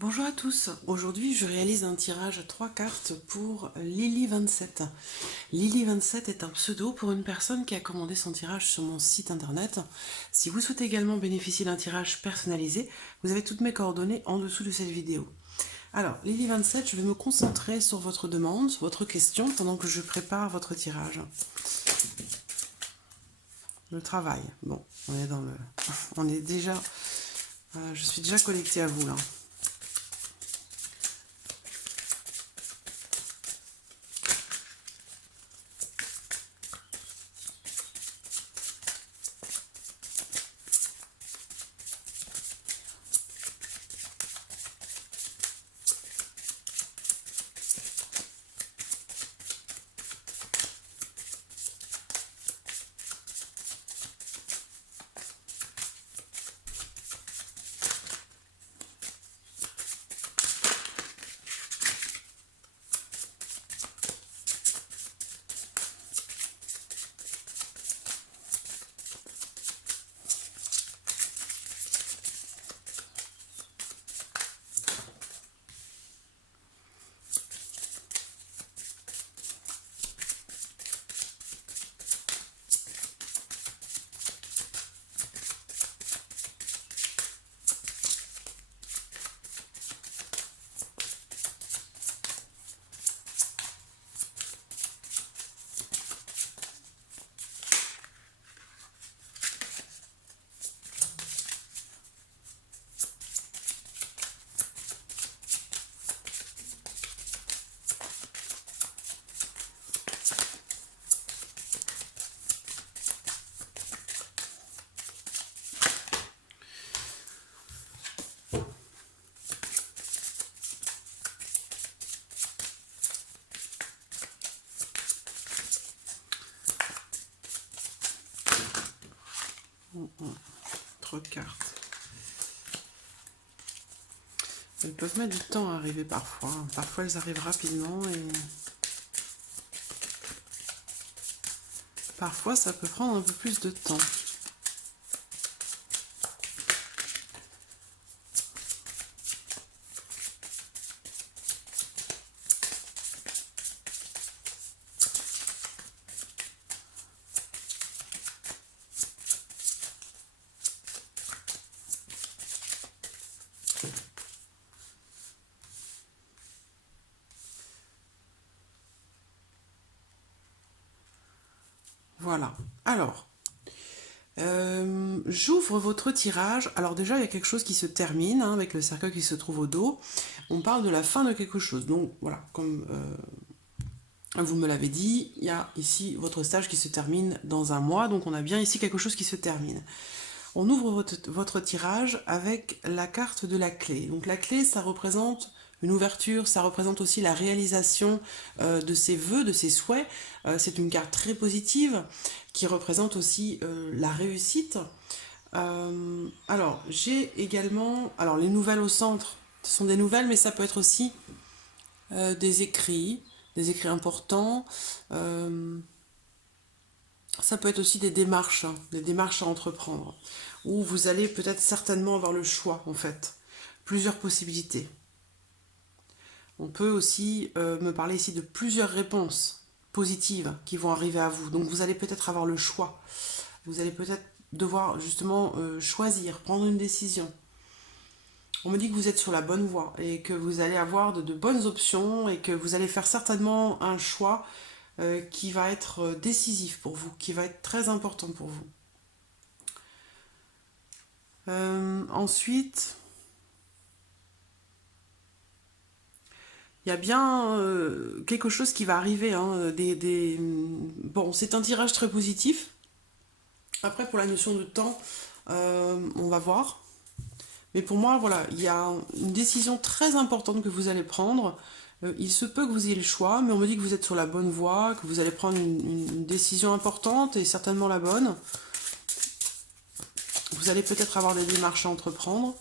Bonjour à tous, aujourd'hui je réalise un tirage à 3 cartes pour Lily27. Lily27 est un pseudo pour une personne qui a commandé son tirage sur mon site internet. Si vous souhaitez également bénéficier d'un tirage personnalisé, vous avez toutes mes coordonnées en dessous de cette vidéo. Alors, Lily27, je vais me concentrer sur votre demande, votre question, pendant que je prépare votre tirage. Le travail, bon, on est dans le... On est déjà... je suis déjà connectée à vous là. Trois cartes. Elles peuvent mettre du temps à arriver parfois. Parfois elles arrivent rapidement et parfois ça peut prendre un peu plus de temps. Voilà. Alors, j'ouvre votre tirage. Alors déjà, il y a quelque chose qui se termine hein, avec le cercueil qui se trouve au dos. On parle de la fin de quelque chose. Donc voilà, comme vous me l'avez dit, il y a ici votre stage qui se termine dans un mois. Donc on a bien ici quelque chose qui se termine. On ouvre votre tirage avec la carte de la clé. Donc la clé, ça représente une ouverture, ça représente aussi la réalisation de ses vœux, de ses souhaits. C'est une carte très positive qui représente aussi la réussite. Alors, j'ai également... Alors, les nouvelles au centre, ce sont des nouvelles, mais ça peut être aussi des écrits importants. Ça peut être aussi des démarches à entreprendre, où vous allez peut-être certainement avoir le choix, en fait. Plusieurs possibilités. On peut aussi me parler ici de plusieurs réponses positives qui vont arriver à vous. Donc vous allez peut-être avoir le choix. Vous allez peut-être devoir justement choisir, prendre une décision. On me dit que vous êtes sur la bonne voie et que vous allez avoir de bonnes options et que vous allez faire certainement un choix qui va être décisif pour vous, qui va être très important pour vous. Ensuite, il y a bien quelque chose qui va arriver. Hein, Bon, c'est un tirage très positif. Après, pour la notion de temps, on va voir. Mais pour moi, voilà, il y a une décision très importante que vous allez prendre. Il se peut que vous ayez le choix, mais on me dit que vous êtes sur la bonne voie, que vous allez prendre une décision importante et certainement la bonne. Vous allez peut-être avoir des démarches à entreprendre.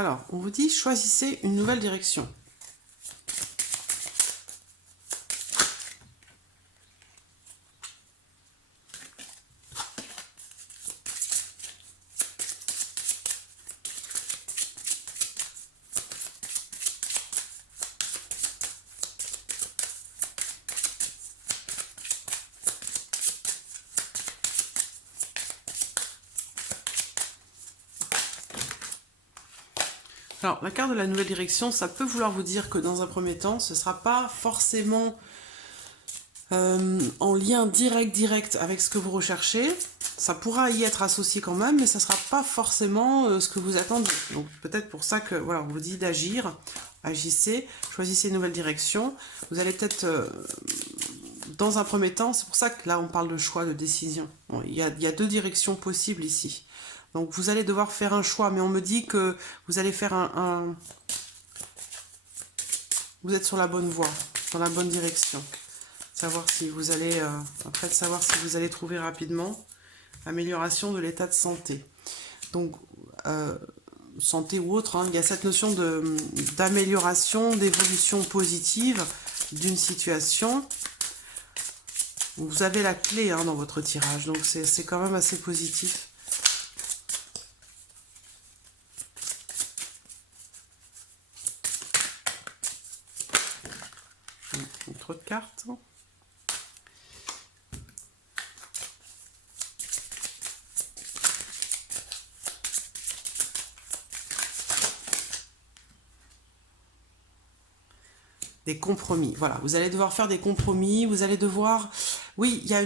Alors, on vous dit choisissez une nouvelle direction. Alors, la carte de la nouvelle direction, ça peut vouloir vous dire que dans un premier temps, ce ne sera pas forcément en lien direct avec ce que vous recherchez. Ça pourra y être associé quand même, mais ça ne sera pas forcément ce que vous attendez. Donc peut-être pour ça que voilà, on vous dit d'agir, agissez, choisissez une nouvelle direction. Vous allez peut-être, dans un premier temps, c'est pour ça que là on parle de choix, de décision. Bon, il y a deux directions possibles ici. Donc vous allez devoir faire un choix, mais on me dit que vous allez faire vous êtes sur la bonne voie, dans la bonne direction. Savoir si vous allez, après de savoir si vous allez trouver rapidement amélioration de l'état de santé. Donc, santé ou autre, hein, il y a cette notion d'amélioration, d'évolution positive d'une situation. Vous avez la clé hein, dans votre tirage, donc c'est quand même assez positif. Trop de cartes. Des compromis. Voilà, vous allez devoir faire des compromis, vous allez devoir... Oui, il y a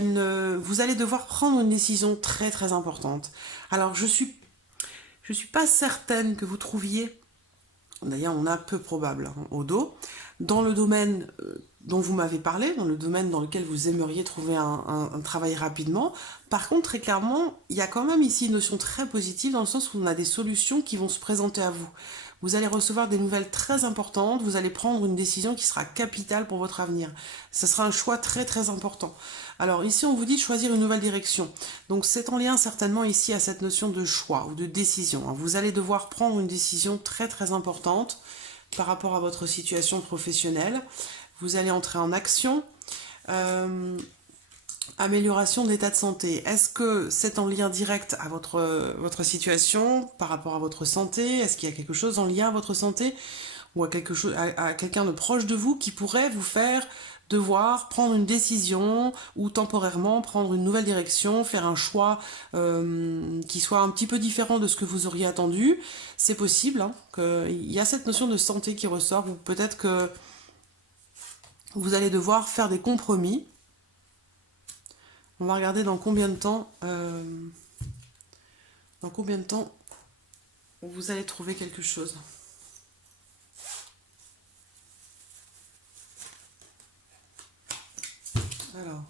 vous allez devoir prendre une décision très importante. Alors, je suis pas certaine que vous trouviez, d'ailleurs on a peu probable hein, au dos, dans le domaine dont vous m'avez parlé, dans le domaine dans lequel vous aimeriez trouver un travail rapidement. Par contre, très clairement, il y a quand même ici une notion très positive dans le sens où on a des solutions qui vont se présenter à vous. Vous allez recevoir des nouvelles très importantes, vous allez prendre une décision qui sera capitale pour votre avenir. Ce sera un choix très important. Alors ici, on vous dit de choisir une nouvelle direction. Donc c'est en lien certainement ici à cette notion de choix ou de décision. Vous allez devoir prendre une décision très importante par rapport à votre situation professionnelle. Vous allez entrer en action. Amélioration de l'état de santé. Est-ce que c'est en lien direct à votre situation par rapport à votre santé? Est-ce qu'il y a quelque chose en lien à votre santé ou à quelque chose, à quelqu'un de proche de vous qui pourrait vous faire devoir prendre une décision ou temporairement prendre une nouvelle direction, faire un choix qui soit un petit peu différent de ce que vous auriez attendu? C'est possible hein, qu'il y a cette notion de santé qui ressort, ou peut-être que vous allez devoir faire des compromis. On va regarder dans combien de temps vous allez trouver quelque chose. Alors.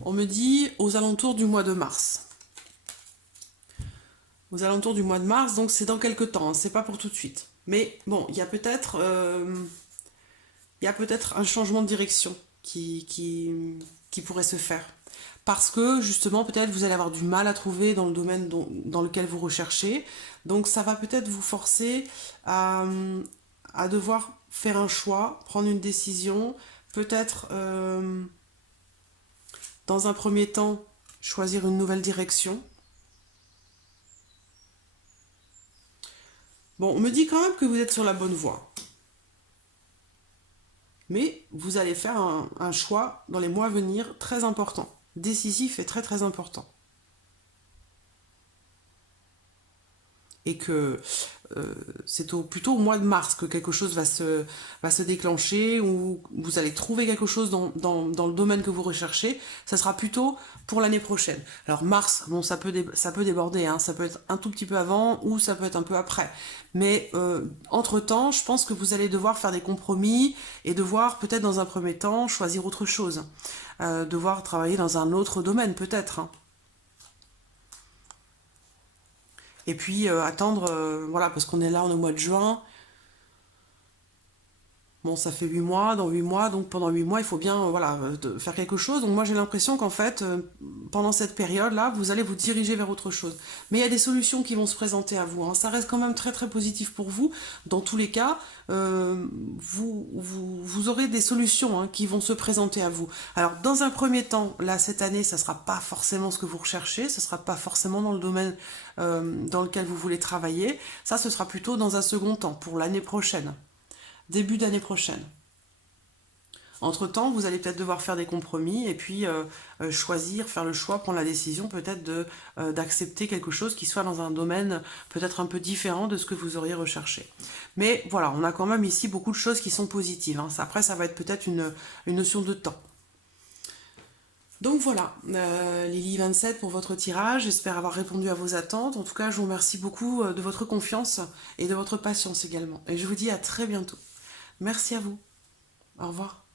On me dit aux alentours du mois de mars. Aux alentours du mois de mars, donc c'est dans quelques temps, hein, c'est pas pour tout de suite. Mais bon, il y a peut-être un changement de direction qui pourrait se faire. Parce que justement, peut-être vous allez avoir du mal à trouver dans le domaine dans lequel vous recherchez. Donc ça va peut-être vous forcer à devoir faire un choix, prendre une décision, peut-être dans un premier temps choisir une nouvelle direction. Bon, on me dit quand même que vous êtes sur la bonne voie. Mais vous allez faire un choix dans les mois à venir très important, décisif et très important. Et que c'est plutôt au mois de mars que quelque chose va se déclencher, ou vous allez trouver quelque chose dans le domaine que vous recherchez. Ça sera plutôt pour l'année prochaine. Alors mars, bon, ça peut déborder, hein, ça peut être un tout petit peu avant ou ça peut être un peu après. Mais entre-temps, je pense que vous allez devoir faire des compromis et devoir peut-être dans un premier temps choisir autre chose. Devoir travailler dans un autre domaine peut-être, hein. Et puis attendre, voilà, parce qu'on est là, on est au mois de juin. Bon, ça fait 8 mois, dans 8 mois, donc pendant 8 mois, il faut bien voilà, faire quelque chose. Donc moi, j'ai l'impression qu'en fait, pendant cette période-là, vous allez vous diriger vers autre chose. Mais il y a des solutions qui vont se présenter à vous, hein. Ça reste quand même très très positif pour vous. Dans tous les cas, vous aurez des solutions, hein, qui vont se présenter à vous. Alors, dans un premier temps, là, cette année, ça ne sera pas forcément ce que vous recherchez, ce ne sera pas forcément dans le domaine dans lequel vous voulez travailler. Ça, ce sera plutôt dans un second temps, pour l'année prochaine. Début d'année prochaine. Entre-temps, vous allez peut-être devoir faire des compromis et puis choisir, faire le choix, prendre la décision peut-être d'accepter quelque chose qui soit dans un domaine peut-être un peu différent de ce que vous auriez recherché. Mais voilà, on a quand même ici beaucoup de choses qui sont positives, hein. Après, ça va être peut-être une notion de temps. Donc voilà, Lily27 pour votre tirage, j'espère avoir répondu à vos attentes. En tout cas, je vous remercie beaucoup de votre confiance et de votre patience également. Et je vous dis à très bientôt. Merci à vous. Au revoir.